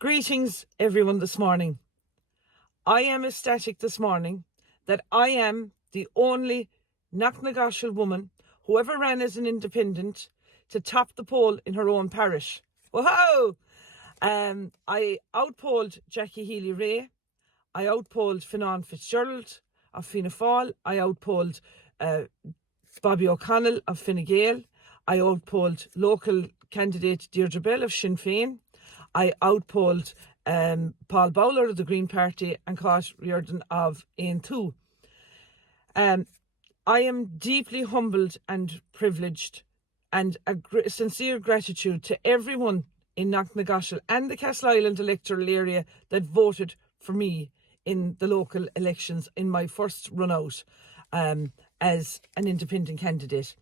Greetings, everyone, this morning. I am ecstatic this morning that I am the only Knocknagoshel woman who ever ran as an independent to top the poll in her own parish. Whoa! I outpolled Jackie Healy-Rae. I outpolled Fionnán Fitzgerald of Fianna Fáil. I outpolled Bobby O'Connell of Fine Gael. I outpolled local candidate Deirdre Bell of Sinn Féin. I outpolled Paul Bowler of the Green Party and Cát Riordan of Aon Tú. I am deeply humbled and privileged, and a sincere gratitude to everyone in Knocknagoshel and the Castleisland electoral area that voted for me in the local elections in my first run out as an independent candidate.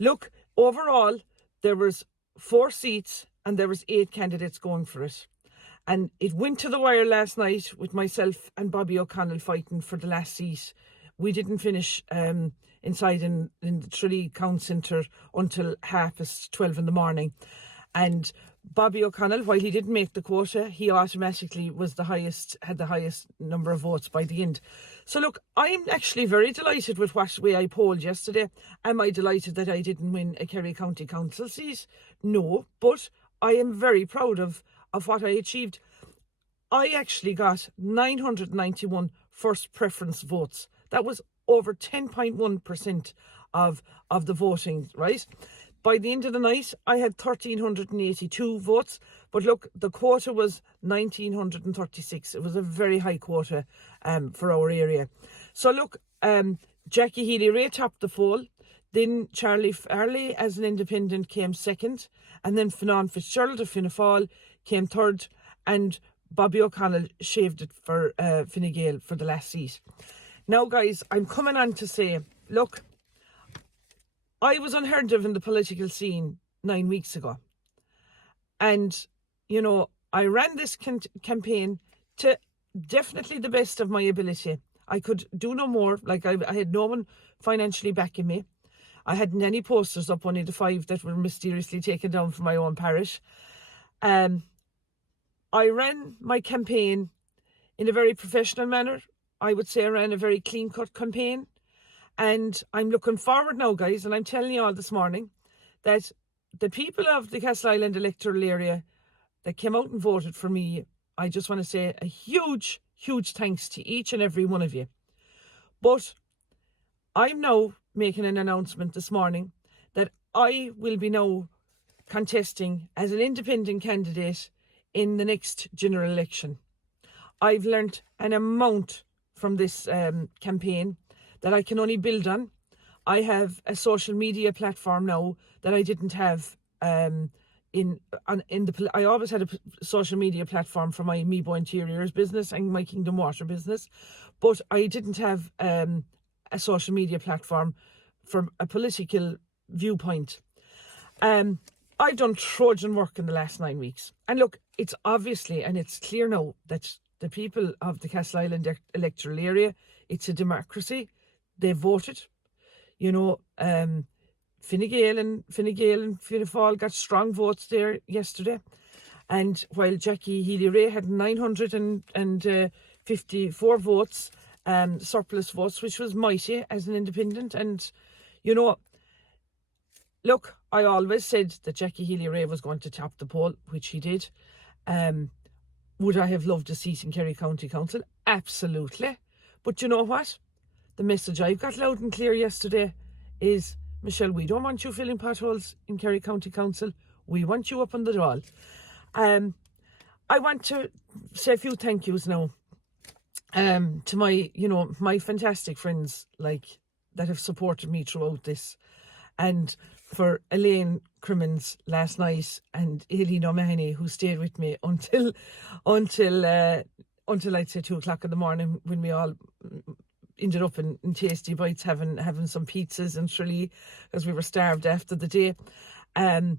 Look, overall, there was 4 seats and there was 8 candidates going for it. And it went to the wire last night with myself and Bobby O'Connell fighting for the last seat. We didn't finish inside in the Tralee Count Centre until 12:30 in the morning. And Bobby O'Connell, while he didn't make the quota, he automatically had the highest number of votes by the end. So look, I'm actually very delighted with what way I polled yesterday. Am I delighted that I didn't win a Kerry County Council seat? No, but I am very proud of what I achieved. I actually got 991 first preference votes. That was over 10.1% of the voting, right? By the end of the night, I had 1,382 votes. But look, the quota was 1,936. It was a very high quota for our area. So look, Jackie Healy-Rae topped the poll. Then Charlie Farley as an independent came second. And then Fionnán Fitzgerald of Fianna Fáil came third. And Bobby O'Connell shaved it for Fine Gael for the last seat. Now, guys, I'm coming on to say, look, I was unheard of in the political scene 9 weeks ago. And, you know, I ran this campaign to definitely the best of my ability. I could do no more. Like, I had no one financially backing me. I hadn't any posters up, only the 5 that were mysteriously taken down from my own parish. I ran my campaign in a very professional manner. I would say I ran a very clean-cut campaign. And I'm looking forward now, guys, and I'm telling you all this morning that the people of the Castleisland electoral area that came out and voted for me, I just want to say a huge, huge thanks to each and every one of you. But I'm now making an announcement this morning that I will be now contesting as an independent candidate in the next general election. I've learnt an amount from this campaign that I can only build on. I have a social media platform now that I didn't have I always had a social media platform for my Mebo Interiors business and my Kingdom Water business, but I didn't have a social media platform from a political viewpoint. I've done Trojan work in the last 9 weeks. And look, it's obviously, and it's clear now that the people of the Castleisland electoral area, it's a democracy. They voted. You know, Fine Gael and Fianna Fáil got strong votes there yesterday. And while Jackie Healy-Rae had 954 votes, surplus votes, which was mighty as an independent. And, you know, look, I always said that Jackie Healy-Rae was going to top the poll, which he did. Would I have loved a seat in Kerry County Council? Absolutely. But you know what? The message I got loud and clear yesterday is, Michelle, we don't want you filling potholes in Kerry County Council. We want you up on the roll. I want to say a few thank yous now to my fantastic friends that have supported me throughout this. And for Elaine Crimmins last night and Aileen O'Mahony, who stayed with me until I'd say 2:00 in the morning, when we all ended up in Tasty Bites having some pizzas in Tralee because we were starved after the day. I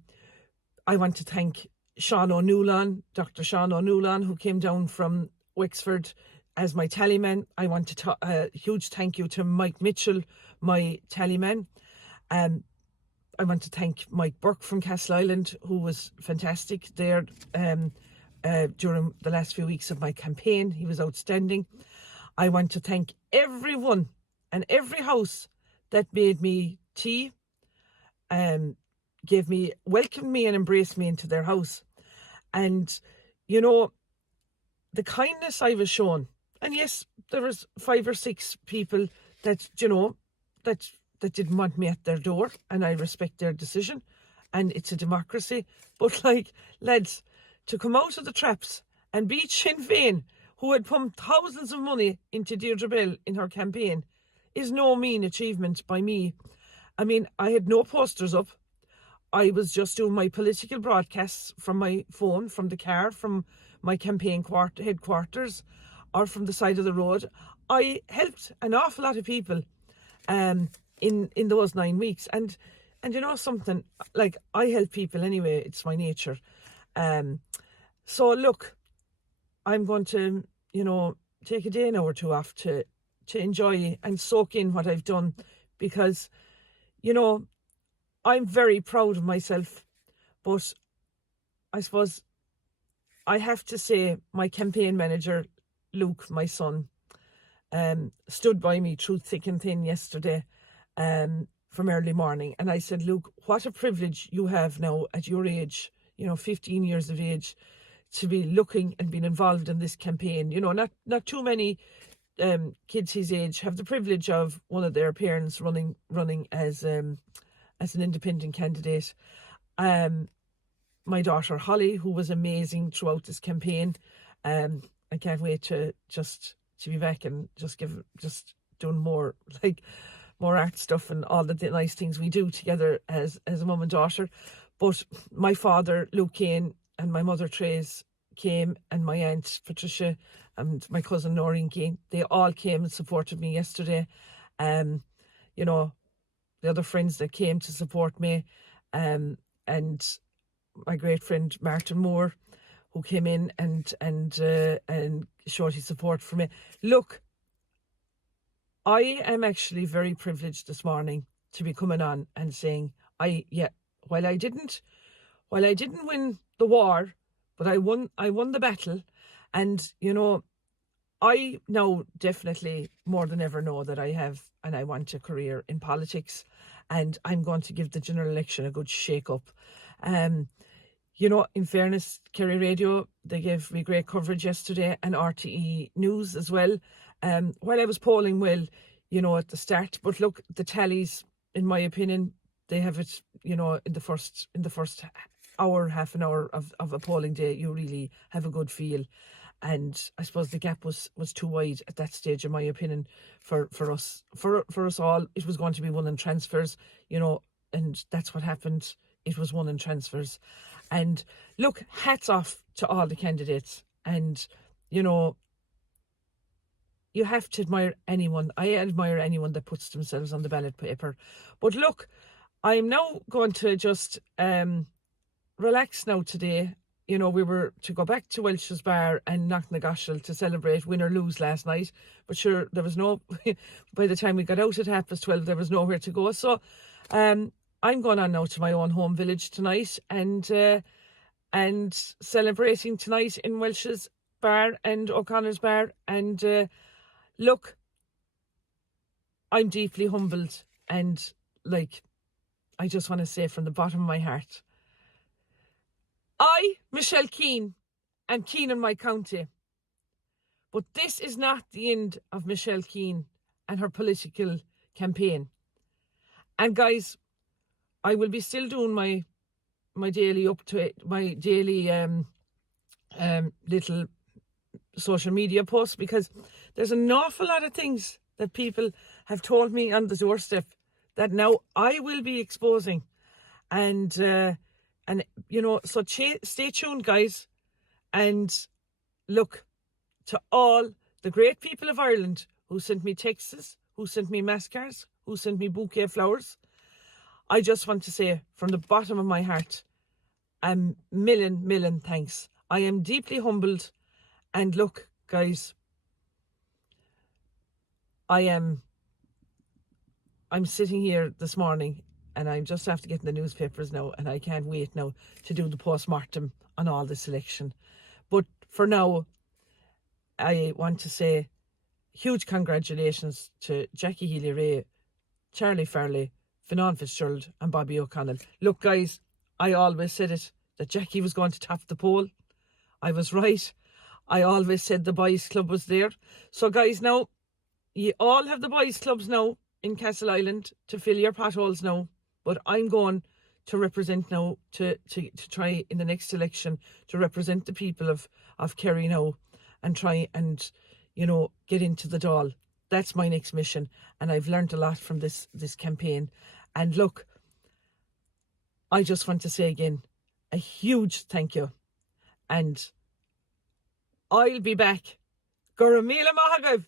want to thank Sean O'Neill, Dr. Sean O'Neill, who came down from Wexford as my tallyman. I want to a huge thank you to Mike Mitchell, my tallyman. I want to thank Mike Burke from Castleisland, who was fantastic there during the last few weeks of my campaign. He was outstanding. I want to thank everyone and every house that made me tea, welcomed me and embraced me into their house. And, you know, the kindness I was shown, and yes, there was 5 or 6 people that, you know, that didn't want me at their door, and I respect their decision, and it's a democracy. But like, lads, to come out of the traps and beat Sinn Féin, who had pumped thousands of money into Deirdre Bell in her campaign, is no mean achievement by me. I mean, I had no posters up. I was just doing my political broadcasts from my phone, from the car, from my campaign headquarters, or from the side of the road. I helped an awful lot of people in those 9 weeks. And you know something, like, I help people anyway, it's my nature. So look, I'm going to, you know, take a day now or two off to enjoy and soak in what I've done, because, you know, I'm very proud of myself. But I suppose I have to say my campaign manager, Luke, my son, stood by me through thick and thin yesterday from early morning. And I said, Luke, what a privilege you have now at your age, you know, 15 years of age, to be looking and being involved in this campaign. You know, not too many kids his age have the privilege of one of their parents running as an independent candidate. My daughter Holly, who was amazing throughout this campaign. I can't wait to be back and just doing more art stuff and all the nice things we do together as a mum and daughter. But my father, Luke Kane, and my mother, Trace, came, and my aunt, Patricia, and my cousin, Noreen Kane, they all came and supported me yesterday. You know, the other friends that came to support me, and my great friend, Martin Moore, who came in and showed his support for me. Look, I am actually very privileged this morning to be coming on and saying, while I didn't win the war, but I won the battle. And, you know, I now definitely more than ever know that I have and I want a career in politics, and I'm going to give the general election a good shake up. You know, in fairness, Kerry Radio, they gave me great coverage yesterday, and RTE News as well. While I was polling well, you know, at the start, but look, the tallies, in my opinion, they have it, you know, in the first hour, half an hour of a polling day, you really have a good feel. And I suppose the gap was too wide at that stage, in my opinion, for us all. It was going to be won in transfers, you know, and that's what happened. It was won in transfers. And look, hats off to all the candidates. And, you know, you have to admire anyone. I admire anyone that puts themselves on the ballot paper. But look, I'm now going to just relax now today. You know, we were to go back to Welsh's Bar and Knocknagoshel to celebrate win or lose last night. But sure, there was no, by the time we got out at 12:30, there was nowhere to go. So I'm going on now to my own home village tonight and celebrating tonight in Welsh's Bar and O'Connor's Bar. And look, I'm deeply humbled, and like, I just want to say from the bottom of my heart, I, Michelle Keane, am keen on my county. But this is not the end of Michelle Keane and her political campaign. And guys, I will be still doing my daily little social media posts, because there's an awful lot of things that people have told me on the doorstep that now I will be exposing. And you know, so stay tuned, guys. And look, to all the great people of Ireland who sent me texts, who sent me mascaras, who sent me bouquet of flowers, I just want to say from the bottom of my heart, a million thanks. I am deeply humbled. And look, guys, I'm sitting here this morning, and I'm just after getting the newspapers now, and I can't wait now to do the post-mortem on all this election. But for now, I want to say huge congratulations to Jackie Healy-Rae, Charlie Farley, Fionnán Fitzgerald and Bobby O'Connell. Look, guys, I always said it, that Jackie was going to top the poll. I was right. I always said the boys' club was there. So, guys, now, you all have the boys' clubs now in Castle Island to fill your potholes now. But I'm going to represent now, to try in the next election to represent the people of Kerry now and try and, get into the Dáil. That's my next mission. And I've learned a lot from this campaign. And look, I just want to say again, a huge thank you. And I'll be back. Gurumila Mahagav.